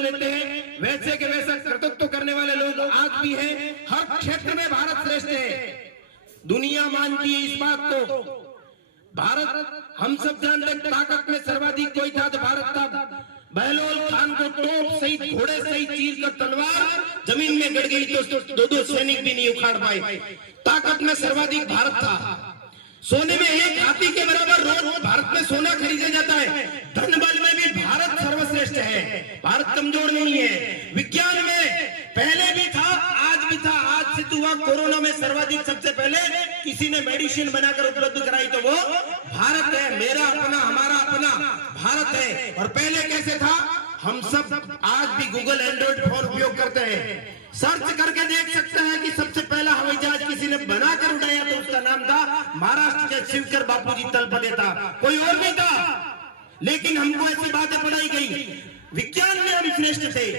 लेते हैं, वैसे के वैसा कर्तृत्व करने वाले लोग आज भी हैं। हर क्षेत्र में भारत श्रेष्ठ है, दुनिया मानती है इस बात को। भारत, हम सब जानते हैं, ताकत में सर्वाधिक कोई था तो भारत था। बहलोल खान को तोप सहित घोड़े सहित चीर कर तलवार जमीन में गड़ गई तो दो सैनिक भी नहीं उखाड़ पाए। ताकत में सर्वाधिक भारत था। सोने में एक हाथी के बराबर रोज भारत में सोना खरीदा जाता है। धन बल में भी भारत सर्वश्रेष्ठ है, भारत कमजोर नहीं है। विज्ञान में पहले भी था, आज भी था। आज सिद्ध हुआ कोरोना में सर्वाधिक, सबसे पहले किसी ने मेडिसिन बनाकर उपलब्ध कराई तो वो भारत है। मेरा अपना, हमारा अपना भारत है। और पहले कैसे था? हम सब आज भी गूगल एंड्रॉइड फोन उपयोग करते हैं, सर्च करके देख सकते हैं कि सबसे पहला हवाई जहाज किसी ने बनाकर उड़ाया तो उसका नाम था महाराष्ट्र के शिवकर बापूजी तलपदे था, कोई और नहीं था। लेकिन हमको ऐसी बातें पढ़ाई गई, विज्ञान में हम श्रेष्ठ थे,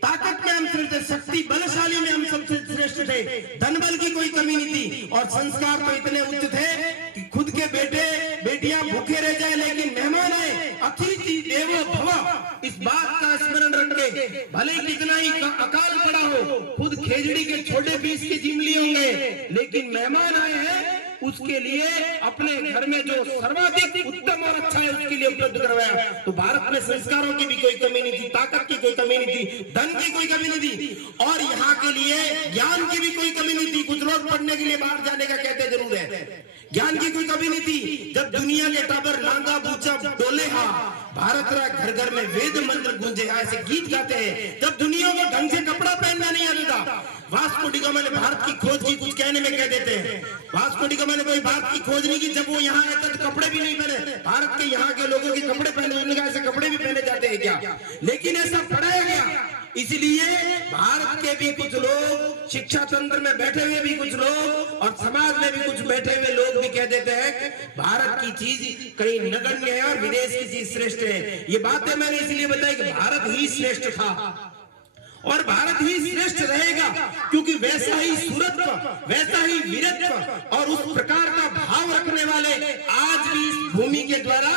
ताकत में हम श्रेष्ठ थे, शक्ति बलशाली में हम सबसे श्रेष्ठ थे, धन बल की कोई कमी नहीं थी। और संस्कार तो इतने उच्च थे कि खुद के बेटे बेटियां भूखे रह जाए लेकिन मेहमान आए, अतिथि देवो भव, इस बात का स्मरण रखे। भले कितना ही अकाल पड़ा हो, खुद खेजड़ी के छोटे पीस के जिमली होंगे, लेकिन मेहमान आए हैं उसके लिए अपने घर में जो सर्वाधिक उत्तम और अच्छा है उसके लिए उपलब्ध करवाया। तो भारत में संस्कारों की भी कोई कमी नहीं थी, ताकत की कोई कमी नहीं थी, धन की कोई कमी नहीं थी, और यहाँ के लिए ज्ञान की भी कोई कमी नहीं थी। कुछ लोग पढ़ने के लिए बाहर जाने का कहते जरूर है, ज्ञान की कोई कमी नहीं थी। जब दुनिया के टाबर लांगा बूचा डोले, हाँ भारत रा घर घर में वेद मंत्र गूंजे, ऐसे गीत गाते हैं। जब दुनिया को ढंग से कपड़ा पहनना नहीं आता, वास्को डी गामा ने भारत की खोज की, कुछ कहने में कह देते हैं वास्को डी गामा ने कोई भारत की खोज नहीं की। जब वो यहाँ आए तो कपड़े भी नहीं पहने, भारत के यहाँ के लोगों के कपड़े पहने, उन्होंने कहा ऐसे कपड़े भी पहने जाते हैं क्या? लेकिन ऐसा पढ़ाया गया। इसलिए भारत के भी कुछ लोग, शिक्षा तंत्र में बैठे हुए भी कुछ लोग और समाज में भी कुछ बैठे हुए लोग भी कह देते हैं भारत की चीज कहीं नगण्य है और विदेश की चीज श्रेष्ठ है। ये बातें मैंने इसलिए बताई कि भारत ही श्रेष्ठ था और भारत ही श्रेष्ठ रहेगा, क्योंकि वैसा ही सूरत्व, वैसा ही वीरत्व और उस प्रकार का भाव रखने वाले आज भी इस भूमि के द्वारा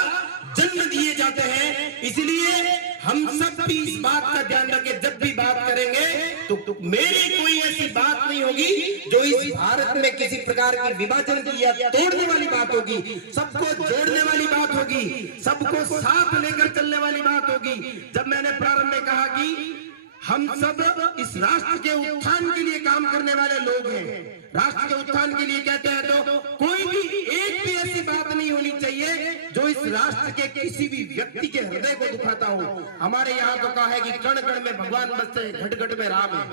जन्म दिए जाते हैं। इसलिए हम सब भी इस बात का ध्यान रखें, जब भी बात करेंगे तो मेरी कोई ऐसी बात नहीं होगी जो इस भारत में किसी प्रकार की विभाजन की या तोड़ने वाली बात होगी। सबको जोड़ने वाली बात होगी, सबको साथ लेकर चलने वाली बात होगी। जब मैंने प्रारंभ में कहा कि हम सब इस राष्ट्र के उत्थान के लिए काम करने वाले लोग हैं, राष्ट्र के उत्थान के लिए कहते हैं, तो कोई भी एक भी ऐसी बात नहीं होनी चाहिए जो इस राष्ट्र के किसी भी व्यक्ति के हृदय को दुखाता हो। हमारे यहाँ तो कहा है कि कण कण में भगवान बसते, घट घट में राम है।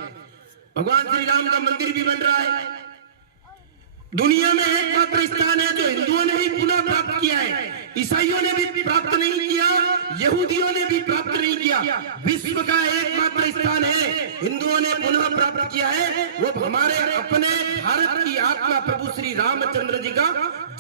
भगवान श्री राम का मंदिर भी बन रहा है। दुनिया में एकमात्र स्थान है जो हिंदुओं ने भी पुनः प्राप्त किया है, ईसाइयों ने भी प्राप्त नहीं किया, यहूदियों ने भी प्राप्त नहीं किया। विश्व का एकमात्र स्थान है हिंदुओं ने पुनः प्राप्त किया है, वो हमारे अपने भारत की आत्मा प्रभु श्री रामचंद्र जी का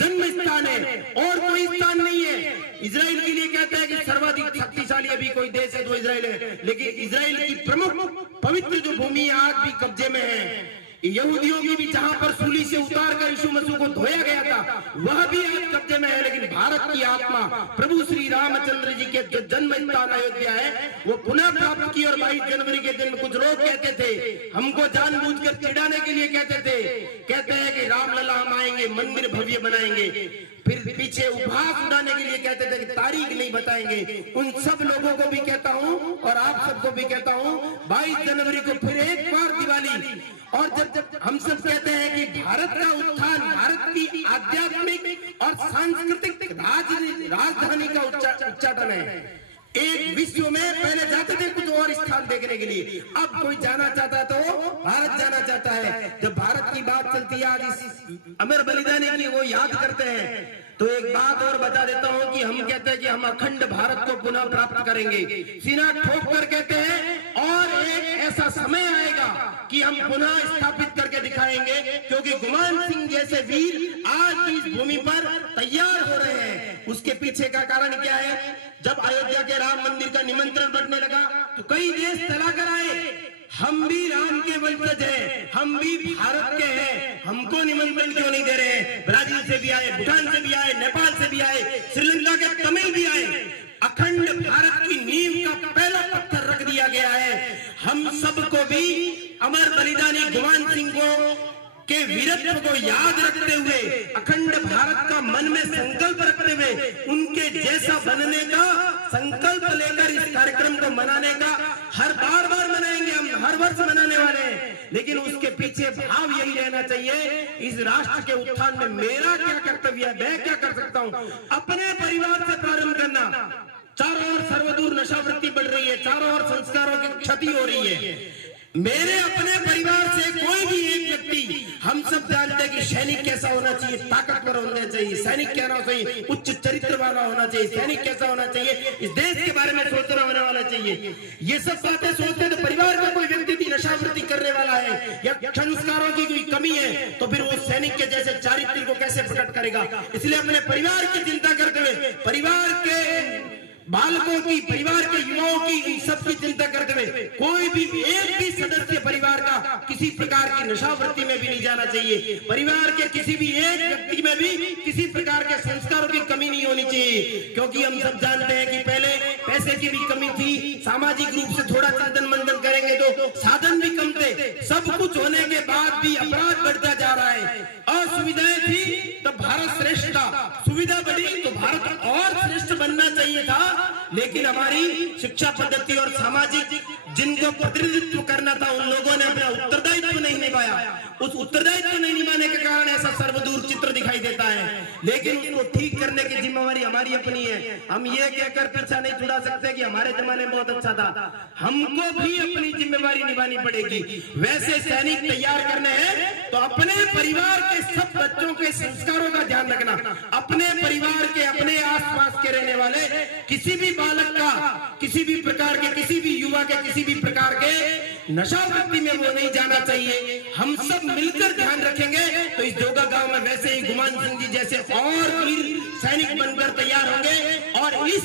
जन्म स्थान है, और कोई स्थान नहीं है। इजराइल के लिए कहते हैं कि सर्वाधिक शक्तिशाली अभी कोई देश है तो इजराइल है, लेकिन इजराइल की प्रमुख पवित्र जो भूमि आज भी कब्जे में है। यहूदियों की भी जहां पर सूली से उतार कर यीशु मसीह को धोया गया था वह भी आज कब्जे में है। लेकिन भारत की आत्मा प्रभु श्री रामचंद्र जी के जो जन्म स्थान अयोध्या है वो पुनः प्राप्त की। और 22 जनवरी के दिन कुछ लोग कहते थे, हमको जानबूझकर चिढ़ाने के लिए कहते हैं कि रामलला हम आएंगे, मंदिर भव्य बनाएंगे, फिर पीछे उपहास उड़ाने के लिए कहते थे कि तारीख नहीं बताएंगे। उन सब लोगों को भी कहता हूं और आप सबको भी कहता हूं, 22 जनवरी को फिर एक बार दिवाली। और जब हम सब कहते हैं कि भारत का उत्थान, भारत की आध्यात्मिक और सांस्कृतिक राजधानी का उच्चाटन है। एक विश्व में पहले जाते थे कुछ और स्थान देखने के लिए, अब कोई जाना चाहता है तो भारत जाना चाहता है। जब भारत की बात चलती है, आज इस अमर बलिदानी की वो याद करते हैं, तो एक बात और बता देता हूं कि हम कहते हैं कि हम अखंड भारत को पुनः प्राप्त करेंगे, सीना ठोक कर कहते हैं। और एक ऐसा समय आएगा कि हम पुनः स्थापित करके दिखाएंगे, क्योंकि गुमान सिंह जैसे वीर आज इस भूमि पर तैयार हो रहे हैं। उसके पीछे का कारण क्या है? जब अयोध्या के राम मंदिर का निमंत्रण बढ़ने लगा तो कई देश चला कर आए, हम भी राम के वंशज हैं, हम भी भारत के हैं, हमको निमंत्रण क्यों नहीं दे रहे हैं? ब्राजील से भी आए, भूटान से भी आए, नेपाल से भी आए, श्रीलंका के तमिल भी आए। अखंड भारत की नींव का पहला पत्थर रख दिया गया है है। हम सबको भी अमर बलिदानी गुमान सिंह के वीरत्व को याद रखते हुए, अखंड भारत का मन में संकल्प रखते हुए, उनके जैसा बनने का संकल्प लेकर इस कार्यक्रम को मनाने का हर बार मनाएंगे, हम हर वर्ष मनाने वाले हैं। लेकिन उसके पीछे भाव यही रहना चाहिए, इस राष्ट्र के उत्थान में मेरा क्या कर्तव्य है, मैं क्या कर सकता हूं। अपने परिवार से प्रारंभ करना। चारों ओर सर्वदूर नशावृत्ति बढ़ रही है, चारों ओर संस्कारों की क्षति हो रही है। मेरे अपने परिवार से कोई भी एक व्यक्ति, हम सब जानते हैं कि सैनिक कैसा होना चाहिए, ताकतवर होना चाहिए, सैनिक क्या होना चाहिए, उच्च चरित्र वाला होना चाहिए, सैनिक कैसा होना चाहिए, इस देश के बारे में सोचना होने वाला चाहिए। ये सब बातें सोचते तो परिवार का कोई व्यक्ति भी नशावृत्ति करने वाला है या संस्कारों की कोई कमी है, तो फिर वो सैनिक के जैसे चारित्र को कैसे प्रकट करेगा। इसलिए अपने परिवार की चिंता करते हुए, परिवार के बालकों की, परिवार के युवाओं की, इन सबकी चिंता करते हुए, कोई भी एक भी सदस्य परिवार का किसी प्रकार की नशावृत्ति में भी नहीं जाना चाहिए। परिवार के किसी भी एक व्यक्ति में भी किसी प्रकार के संस्कारों की कमी नहीं होनी चाहिए, क्योंकि हम सब जानते हैं कि पहले पैसे की भी कमी थी, सामाजिक रूप से थोड़ा चिंतन मंथन करेंगे तो साधन भी कम थे, सब कुछ होने के बाद भी अपराध बढ़ता जा रहा है। असुविधाएं थी तो भारत श्रेष्ठ था, सुविधा बढ़ी तो भारत और श्रेष्ठ बनना चाहिए था। लेकिन हमारी शिक्षा पद्धति और सामाजिक जिनको प्रतिनिधित्व करना था, उन लोगों ने अपना उत्तरदायित्व नहीं निभाया। उस उत्तरदायित्व नहीं निभाने के कारण ऐसा सर्वदूर चित्र दिखाई देता है। लेकिन उसको ठीक करने की जिम्मेवारी हमारी अपनी है। हम ये कहकर पीछा नहीं छुड़ा सकते कि हमारे जमाने में बहुत अच्छा था, हमको भी अपनी जिम्मेवारी निभानी पड़ेगी। वैसे सैनिक तैयार करने हैं तो अपने परिवार के सब बच्चों के संस्कारों का ध्यान रखना। अपने परिवार के, अपने आसपास के रहने वाले किसी भी बालक का, किसी भी प्रकार के, किसी भी युवा के, किसी भी प्रकार के नशावृत्ति में वो नहीं जाना चाहिए। हम सब मिलकर ध्यान रखेंगे तो इस जोगा गांव में वैसे ही गुमान सिंह जी जैसे और वीर सैनिक बनकर तैयार होंगे और इस